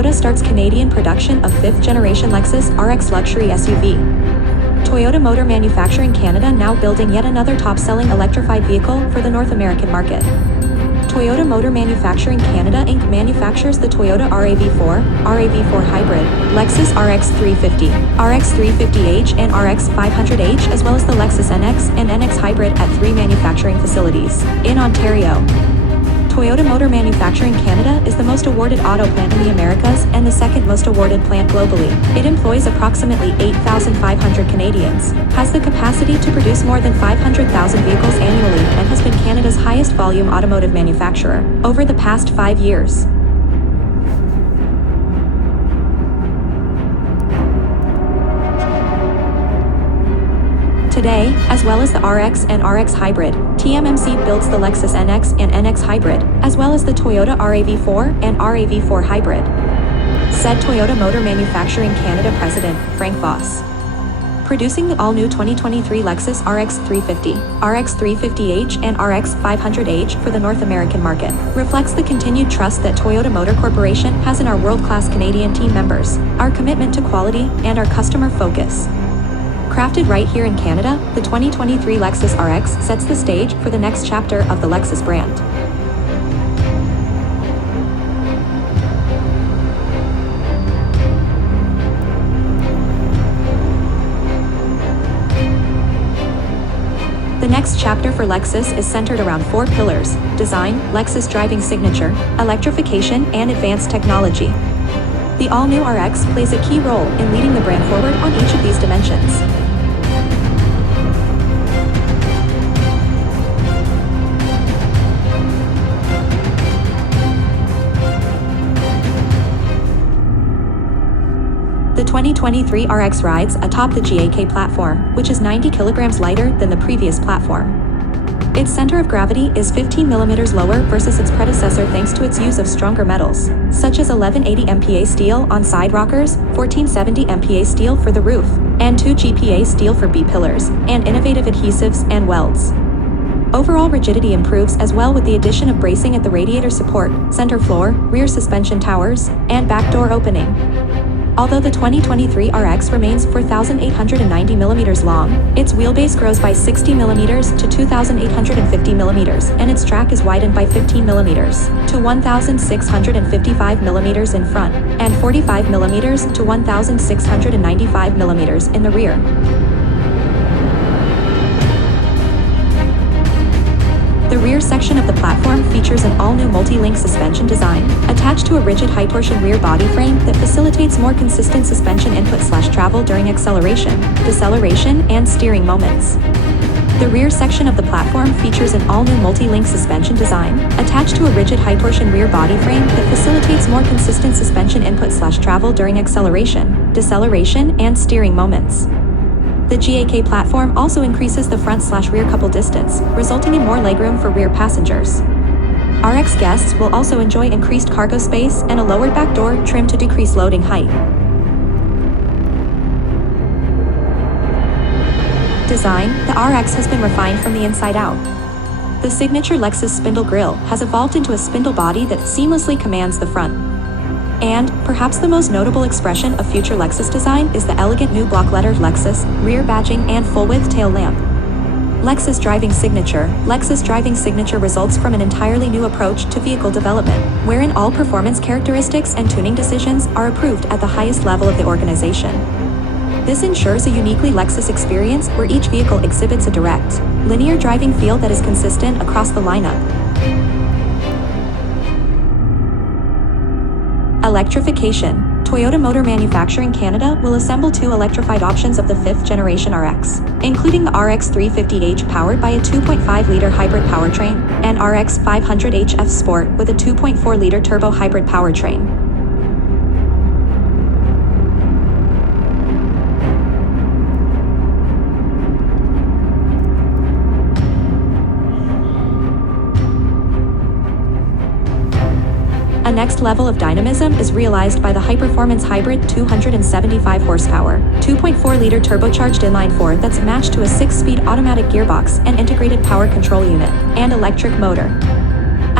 Toyota starts Canadian production of 5th-generation Lexus RX luxury SUV. Toyota Motor Manufacturing Canada now building yet another top-selling electrified vehicle for the North American market. Toyota Motor Manufacturing Canada Inc. manufactures the Toyota RAV4, RAV4 Hybrid, Lexus RX 350, RX 350h and RX 500h as well as the Lexus NX and NX Hybrid at 3 manufacturing facilities in Ontario. Toyota Motor Manufacturing Canada is the most awarded auto plant in the Americas and the second most awarded plant globally. It employs approximately 8,500 Canadians, has the capacity to produce more than 500,000 vehicles annually, and has been Canada's highest volume automotive manufacturer over the past 5 years. Today, as well as the RX and RX Hybrid, TMMC builds the Lexus NX and NX Hybrid, as well as the Toyota RAV4 and RAV4 Hybrid, said Toyota Motor Manufacturing Canada President, Frank Voss. Producing the all-new 2023 Lexus RX 350, RX 350h and RX 500h for the North American market reflects the continued trust that Toyota Motor Corporation has in our world-class Canadian team members, our commitment to quality, and our customer focus. Crafted right here in Canada, the 2023 Lexus RX sets the stage for the next chapter of the Lexus brand. The next chapter for Lexus is centered around 4 pillars: design, Lexus Driving Signature, electrification, and advanced technology. The all-new RX plays a key role in leading the brand forward on each of these dimensions. The 2023 RX rides atop the GAK platform, which is 90 kilograms lighter than the previous platform. Its center of gravity is 15 millimeters lower versus its predecessor thanks to its use of stronger metals, such as 1180 MPa steel on side rockers, 1470 MPa steel for the roof, and 2 GPa steel for B-pillars, and innovative adhesives and welds. Overall rigidity improves as well with the addition of bracing at the radiator support, center floor, rear suspension towers, and back door opening. Although the 2023 RX remains 4,890 millimeters long, its wheelbase grows by 60 millimeters to 2,850 millimeters, and its track is widened by 15 millimeters to 1,655 millimeters in front, and 45 millimeters to 1,695 millimeters in the rear. The rear section of the platform features an all-new multi-link suspension design, attached to a rigid high-torsion rear body frame that facilitates more consistent suspension input/travel during acceleration, deceleration, and steering moments. The rear section of the platform features an all-new multi-link suspension design, attached to a rigid high-torsion rear body frame that facilitates more consistent suspension input/travel during acceleration, deceleration, and steering moments. The GAK platform also increases the front/rear couple distance, resulting in more legroom for rear passengers. RX guests will also enjoy increased cargo space and a lowered back door trim to decrease loading height. Design: the RX has been refined from the inside out. The signature Lexus spindle grille has evolved into a spindle body that seamlessly commands the front. And, perhaps the most notable expression of future Lexus design is the elegant new block-lettered Lexus, rear badging, and full-width tail lamp. Lexus Driving Signature. Lexus Driving Signature results from an entirely new approach to vehicle development, wherein all performance characteristics and tuning decisions are approved at the highest level of the organization. This ensures a uniquely Lexus experience where each vehicle exhibits a direct, linear driving feel that is consistent across the lineup. Electrification. Toyota Motor Manufacturing Canada will assemble 2 electrified options of the 5th generation RX, including the RX 350h powered by a 2.5-liter hybrid powertrain, and RX 500h F Sport with a 2.4-liter turbo hybrid powertrain. A next level of dynamism is realized by the high-performance hybrid 275 horsepower, 2.4-liter turbocharged inline-4 that's matched to a 6-speed automatic gearbox and integrated power control unit, and electric motor.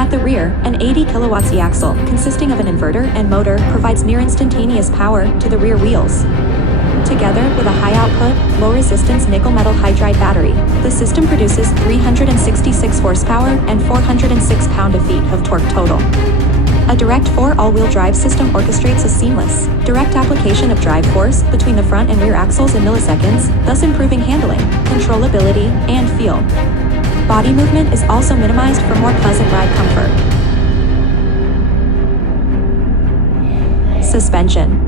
At the rear, an 80 kilowatts e-axle, consisting of an inverter and motor, provides near instantaneous power to the rear wheels. Together with a high-output, low-resistance nickel-metal hydride battery, the system produces 366 horsepower and 406 pound-feet of torque total. A DIRECT4 all-wheel drive system orchestrates a seamless, direct application of drive force between the front and rear axles in milliseconds, thus improving handling, controllability, and feel. Body movement is also minimized for more pleasant ride comfort. Suspension.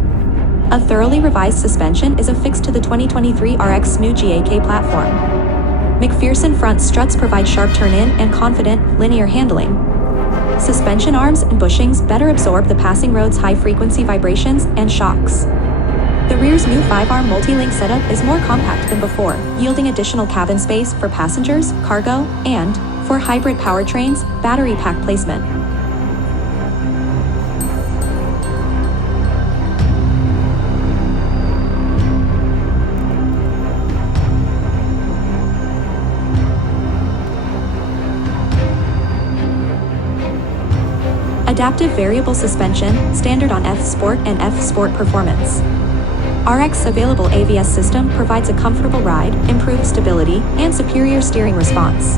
A thoroughly revised suspension is affixed to the 2023 RX new GAK platform. McPherson front struts provide sharp turn-in and confident, linear handling. Suspension arms and bushings better absorb the passing road's high-frequency vibrations and shocks. The rear's new 5-arm multi-link setup is more compact than before, yielding additional cabin space for passengers, cargo, and, for hybrid powertrains, battery pack placement. Adaptive variable suspension, standard on F Sport and F Sport Performance. RX available AVS system provides a comfortable ride, improved stability, and superior steering response.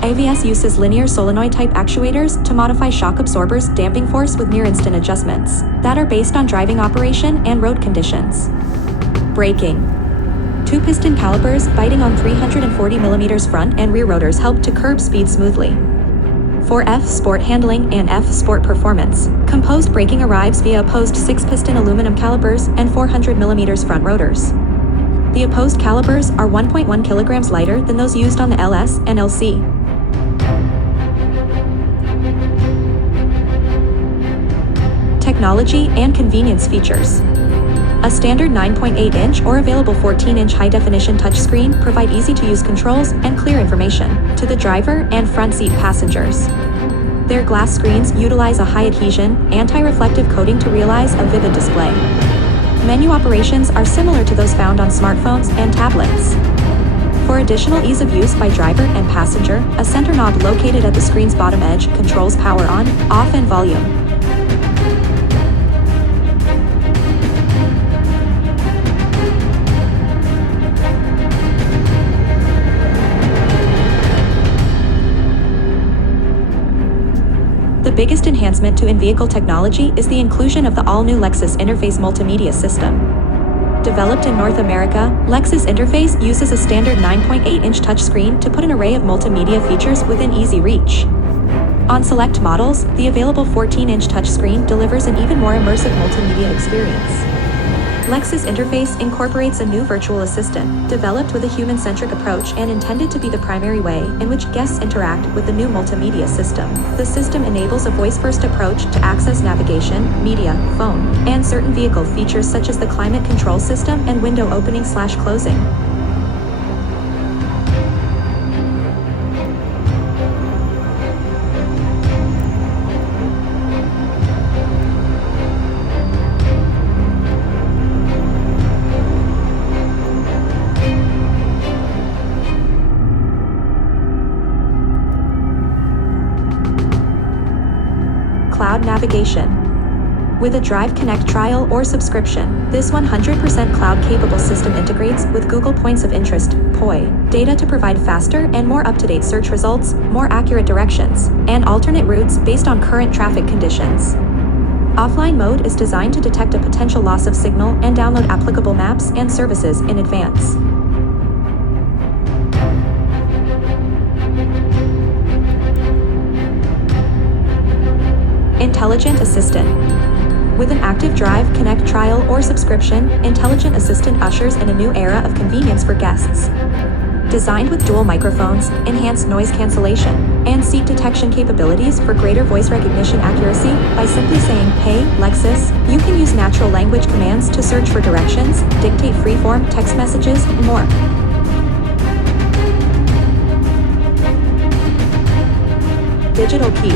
AVS uses linear solenoid-type actuators to modify shock absorbers' damping force with near-instant adjustments that are based on driving operation and road conditions. Braking. 2-piston calipers biting on 340mm front and rear rotors help to curb speed smoothly. For F Sport handling and F Sport performance, composed braking arrives via opposed 6-piston aluminum calipers and 400mm front rotors. The opposed calipers are 1.1 kilograms lighter than those used on the LS and LC. Technology and convenience features. A standard 9.8-inch or available 14-inch high-definition touchscreen provide easy-to-use controls and clear information to the driver and front seat passengers. Their glass screens utilize a high-adhesion, anti-reflective coating to realize a vivid display. Menu operations are similar to those found on smartphones and tablets. For additional ease of use by driver and passenger, a center knob located at the screen's bottom edge controls power on, off, and volume. The biggest enhancement to in-vehicle technology is the inclusion of the all-new Lexus Interface multimedia system. Developed in North America, Lexus Interface uses a standard 9.8-inch touchscreen to put an array of multimedia features within easy reach. On select models, the available 14-inch touchscreen delivers an even more immersive multimedia experience. Lexus Interface incorporates a new virtual assistant, developed with a human-centric approach and intended to be the primary way in which guests interact with the new multimedia system. The system enables a voice-first approach to access navigation, media, phone, and certain vehicle features such as the climate control system and window opening/closing. Cloud navigation. With a Drive Connect trial or subscription, this 100% cloud-capable system integrates with Google Points of Interest (POI) data to provide faster and more up-to-date search results, more accurate directions, and alternate routes based on current traffic conditions. Offline mode is designed to detect a potential loss of signal and download applicable maps and services in advance. Intelligent Assistant. With an active Drive Connect trial or subscription, Intelligent Assistant ushers in a new era of convenience for guests. Designed with dual microphones, enhanced noise cancellation, and seat detection capabilities for greater voice recognition accuracy, by simply saying, "Hey, Lexus," you can use natural language commands to search for directions, dictate free-form text messages, and more. Digital Key.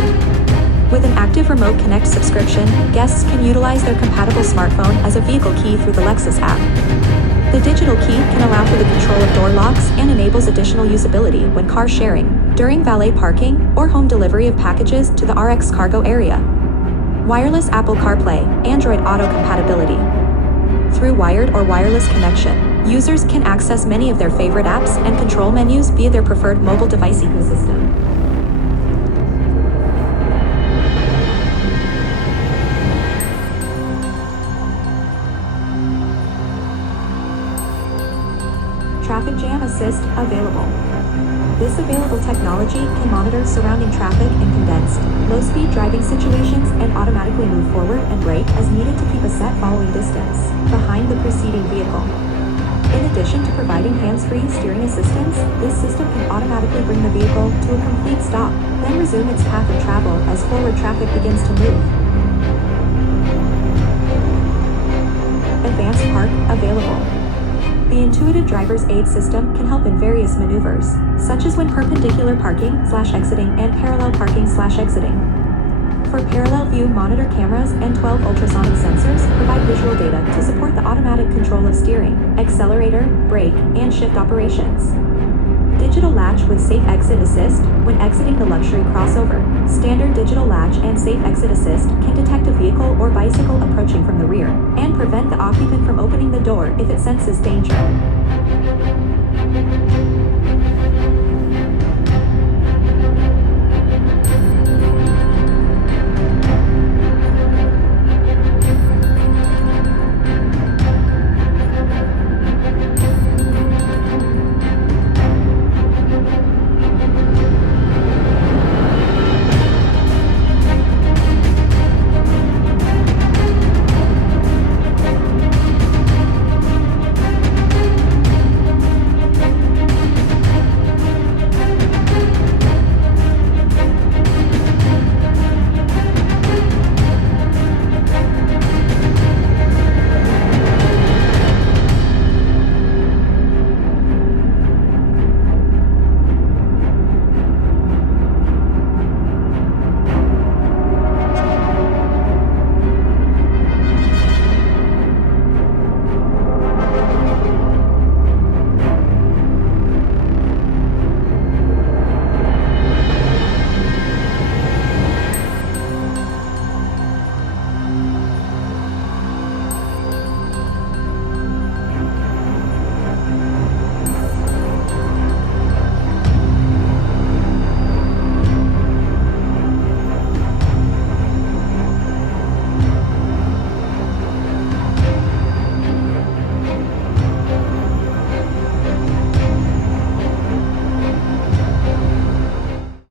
With an active Remote Connect subscription, guests can utilize their compatible smartphone as a vehicle key through the Lexus app. The digital key can allow for the control of door locks and enables additional usability when car sharing, during valet parking, or home delivery of packages to the RX cargo area. Wireless Apple CarPlay, Android Auto compatibility. Through wired or wireless connection, users can access many of their favorite apps and control menus via their preferred mobile device ecosystem. Traffic Jam Assist available. This available technology can monitor surrounding traffic in condensed, low-speed driving situations and automatically move forward and brake as needed to keep a set following distance behind the preceding vehicle. In addition to providing hands-free steering assistance, this system can automatically bring the vehicle to a complete stop, then resume its path of travel as forward traffic begins to move. Advanced Park available. The intuitive driver's aid system can help in various maneuvers, such as when perpendicular parking/exiting and parallel parking/exiting. For parallel view, monitor cameras and 12 ultrasonic sensors provide visual data to support the automatic control of steering, accelerator, brake, and shift operations. Digital latch with safe exit assist when exiting the luxury crossover. Standard digital latch and safe exit assist can detect a vehicle or bicycle approaching from the rear and prevent the occupant from opening the door if it senses danger.